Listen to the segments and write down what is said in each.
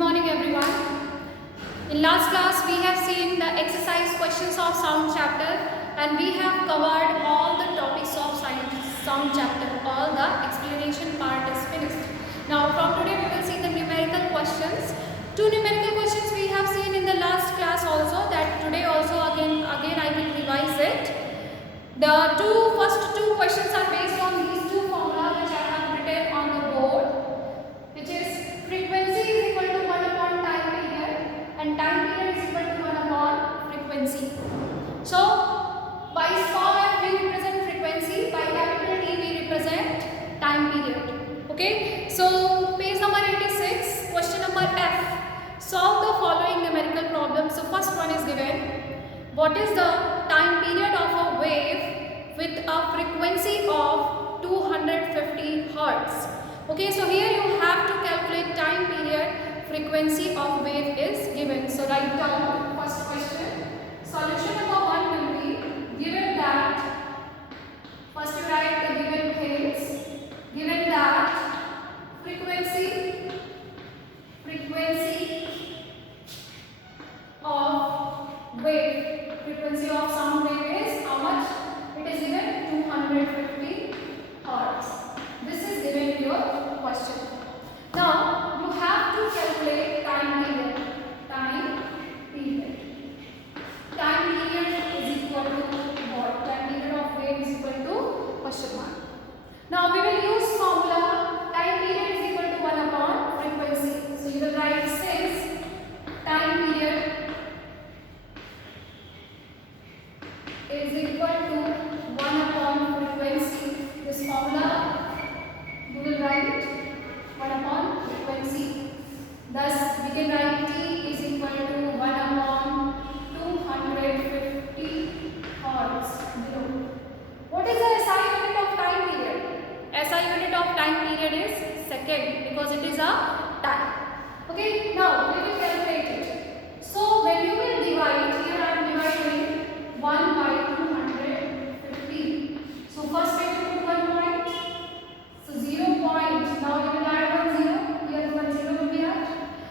morning everyone. In last class we have seen the exercise questions of sound chapter and we have covered all the topics of sound chapter. All the explanation part is finished. Now from today we will see the numerical questions. Two numerical questions we have seen in the last class also, that today also again I will revise it. The first two questions are based on these two formulas which I have written on the board, which is frequency is equal to 1 upon time period and time period is equal to 1 upon frequency. So by small f we represent frequency, by capital T we represent time period. Okay, so page number 86, question number F. Solve the following numerical problems. So first one is given. What is the time period of a wave with a frequency of 250 Hertz? Okay, so here you have to calculate time period. Frequency of wave is given. So write down first question. Solution number 1 will be given that, first you write the given things. Given that frequency of wave, frequency of sound wave is how much? It is given 250 Hertz. This is given in your question. Now you have to calculate time period. Time period is equal to what? Time period of wave is equal to question mark. Now we will use formula. Time period is equal to 1 upon frequency. So you will write since time period is equal to 1 upon frequency. This formula you will write 1 upon frequency. Thus we can write T is equal to 1 upon 250 Hertz. What is the SI unit of time period? SI unit of time period is second because it is a time. Okay, now we will calculate it. So when you will divide, here I am dividing 1 by 250. So first we will put 1 point. So 0 point. Now you will add 1 0. Here 1 0 will be added.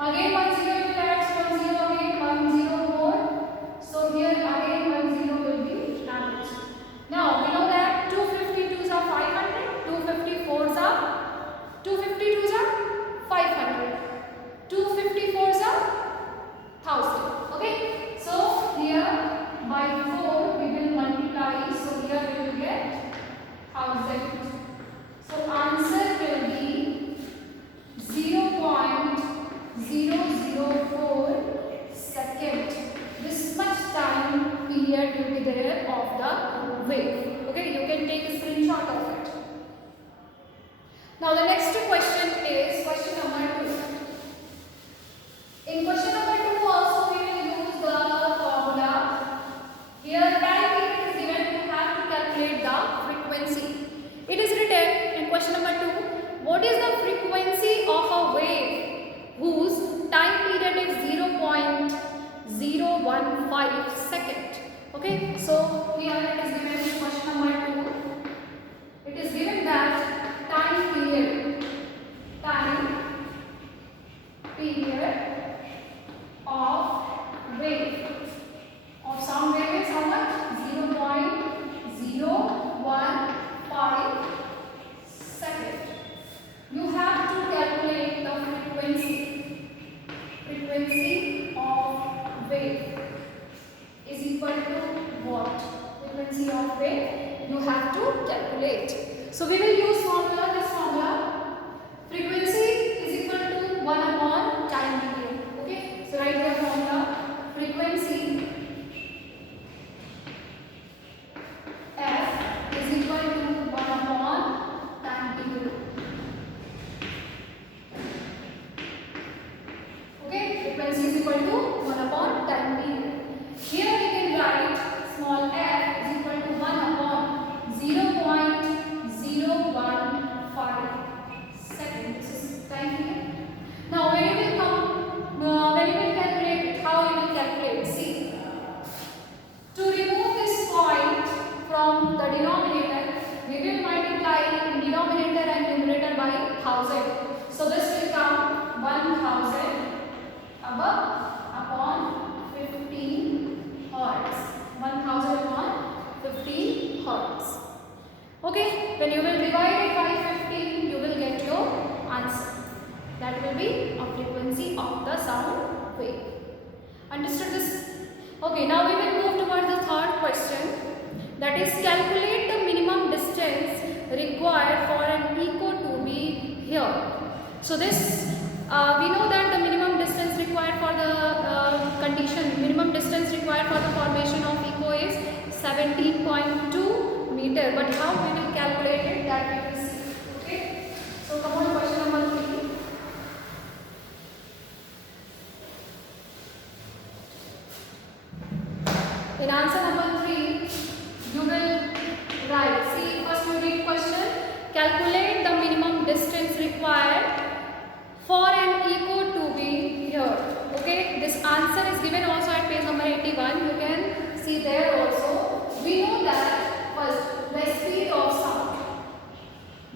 Again 1 0 you will add 1 0 again 1 0 more. So here again 1 0 will be added. Now we know that 252s are 500, 254s are 252s are 500, 254s are 1000. Okay, so here by 4 we will multiply. So here we will get 1000. So answer will be 0.004 second. This much time period will be there of the wave. Okay, you can take a screenshot of it. Now the next question is question number 2. In question number 2 also we will use the formula. Here time period is given, you have to calculate the frequency. It is written in question number 2, what is the frequency of a wave whose time period is 0.015 second. Okay, so here it is given in question number 2. It is given that time period of wave, of sound wave is how much? 0.015 second. You have to calculate the frequency of wave is equal to what? Frequency of wave you have to calculate. So we will use formula, this formula. Frequency is equal to 1 upon time period. Okay, so write the formula. Frequency F is equal to 1 upon time period. Okay, frequency is equal to 1 upon time period. Here we can write small f is equal to 1 upon 0.015 second. This is time period. Now when you will calculate it, how you will calculate? See, to remove this point from the denominator, we will multiply denominator and numerator by 1000. So this will come 1000 above upon 15 hertz. 1000 upon 15 hertz. Okay, when you will divide it by 15, you will get your answer. That will be a frequency of the sound wave. Understood this? Okay, now we will move towards the third question. That is, calculate the minimum distance required for an echo to be heard. So this, we know that the minimum distance required for the minimum distance required for the formation of echo is 17.2 meter. But how we will calculate it, that we will see. Okay. So come on, question number 3. In answer number 3, you will write. See, first you read question. Calculate the minimum distance required for an echo to be heard. Okay. This answer is given also at page number 81. You can see there also. We know that first the speed of sound.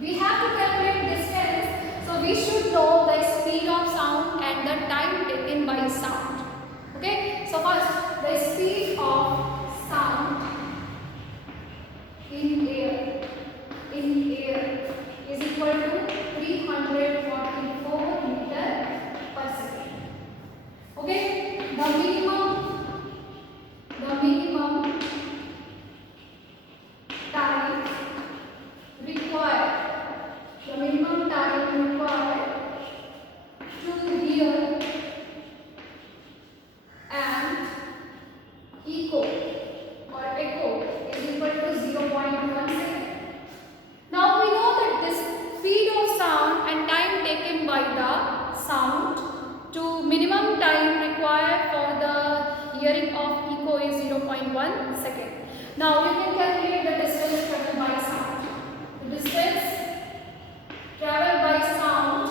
We have to calculate distance, so we should know the speed of sound and the time taken by sound. Okay, so first the speed of sound in air is equal to 344 meter per second. Okay, the minimum time required to hear and echo is equal to 0.1 second. Now we know that this speed of sound and time taken by the sound to minimum time required for the hearing of echo is 0.1 second. Now you can calculate the distance traveled by sound. The distance traveled by sound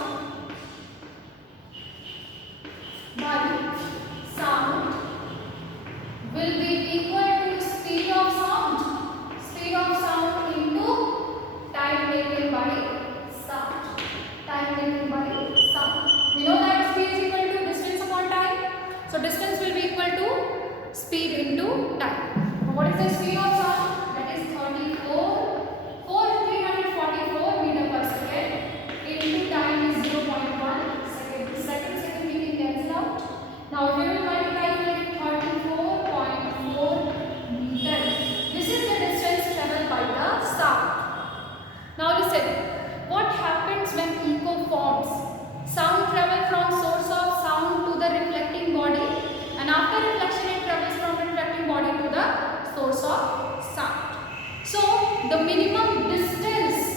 will be equal to speed of sound into time taken by sound. We know that speed is equal to distance upon time. So distance will be equal to speed into time. What is the speed of sound? That is 344 meter per second into time is 0.1 second. Second we can cancel out. Now if you will multiply with 34.4 meter, this is the distance traveled by the sound. Now listen, what happens when echo forms? Sound travels from source of sound to the reflecting body, and after reflection it travels from reflecting body to the source of sound. So the minimum distance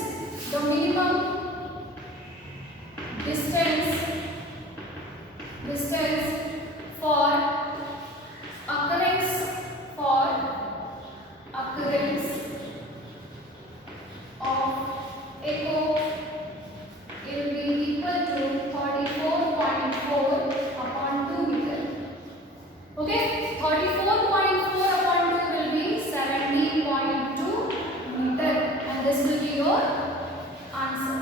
for occurrence of echo will be equal to 34.4 upon 2 meter. Okay, 34.4 upon 2 will be 70.2 meter, and this will be your answer.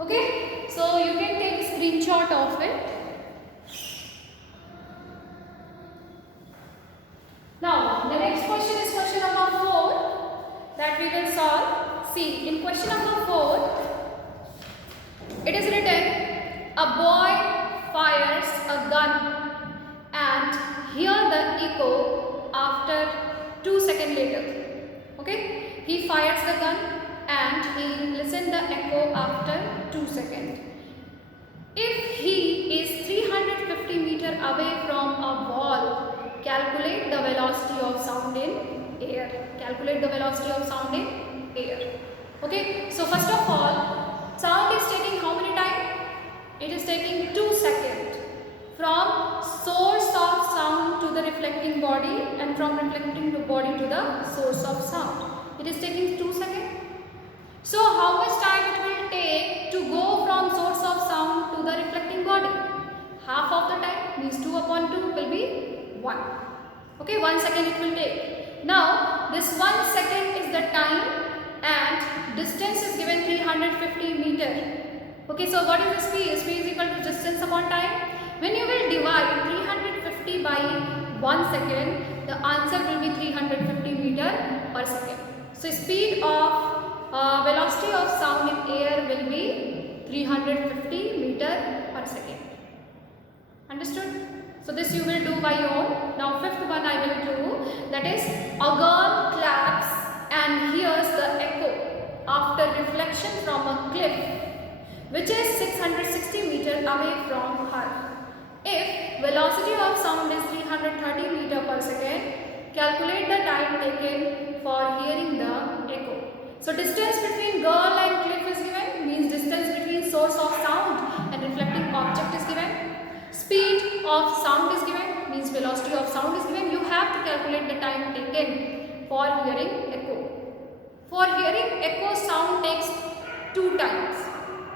Okay, so you can take a screenshot of it. Now the next question is question number 4 that we will solve. See, in question number 4 it is written, a boy fires a gun and hear the echo after 2 seconds later. Okay, he fires the gun and he listens the echo after 2 seconds. If he is 350 meter away from a wall, calculate the velocity of sound in air. Okay, so first of all, sound is taking how many time? It is taking 2 seconds from source of sound to the reflecting body, and from reflecting the body to the source of sound. It is taking 2 seconds. So how much time it will take to go from source of sound to the reflecting body? Half of the time, means 2 upon 2 will be 1. Okay, 1 second it will take. Now this 1 second is the time and distance is given 350 meter. Okay, so what is the speed? Speed is equal to distance upon time. When you will divide 350 by 1 second, the answer will be 350 meter per second. So speed of velocity of sound in air will be 350 meter per second. Understood? So this you will do by your own. Now fifth one I will do, that is a girl claps and hears the echo after reflection from a cliff which is 660 meters away from her. If velocity of sound is 330 meters per second, calculate the time taken for hearing the echo. So distance between girl and cliff is given, means distance between source of sound and reflecting object is given. Speed of sound is given, means velocity of sound is given. You have to calculate the time taken for hearing echo. For hearing echo, sound takes 2 times.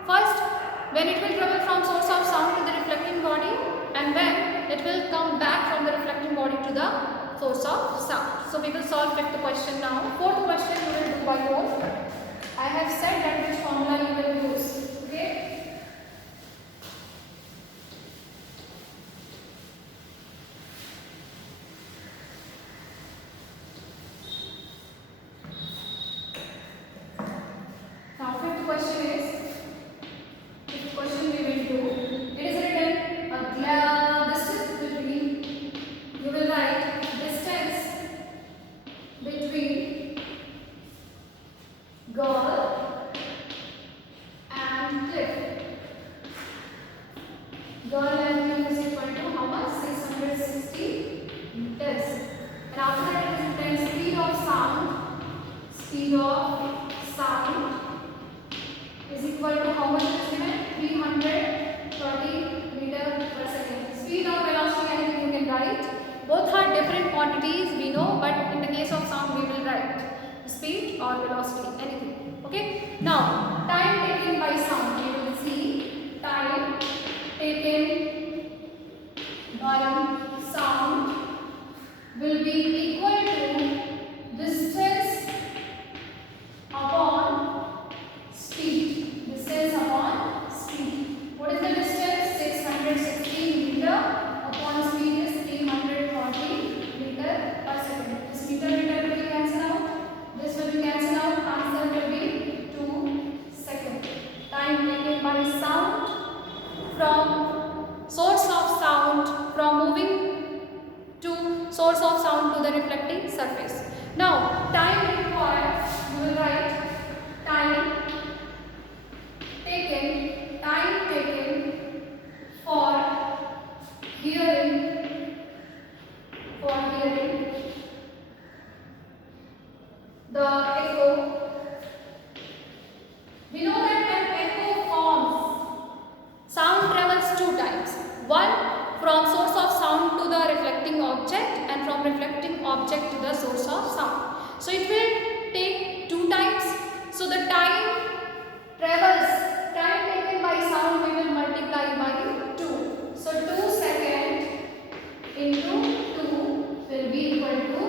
First, when it will travel from source of sound to the reflecting body, and when it will come back from the reflecting body to the source of sound. So we will solve fifth question now. Fourth question you will do by yours. I have said that which formula you will use. Okay. Now fifth question is, fifth question we will do. It is written a distance between, you will write distance between girl and cliff. Girl and cliff is equal to how much? 660 meters. And after that it is written speed of sound. Speed of sound is equal to how much is given? 330 meters per second. Speed or velocity, anything you can write. Both are different quantities, we know, but in the case of sound we will write speed or velocity, anything. Okay. Now, time taken by sound. You will see time taken by sound will be equal to distance upon speed. Distance upon speed. What is the distance? 660 meter upon speed is 340 meter per second. This meter will be cancelled out. This will be cancelled out. Answer will be 2 seconds. Time taken by sound from source of sound, from moving to source of sound to the reflecting surface. Now, time required, you will write time taken for hearing the echo. We know that when echo forms, sound travels 2 times. One, from source of sound to the reflecting object, and from reflecting object to the source of sound. So it will take 2 times. So the time taken by sound we will multiply by 2. So 2 seconds into 2 will be equal to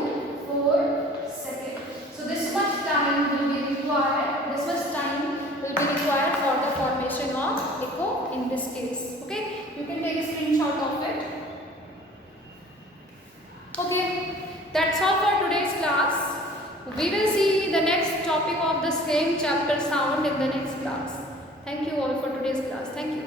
4 seconds. So this much time will be required. This much time will be required for the formation of echo in this case. Okay, you can take a screenshot of it. Okay, that's all for today's class. We will see the next topic of the same chapter, sound, in the next class. Thank you all for today's class. Thank you.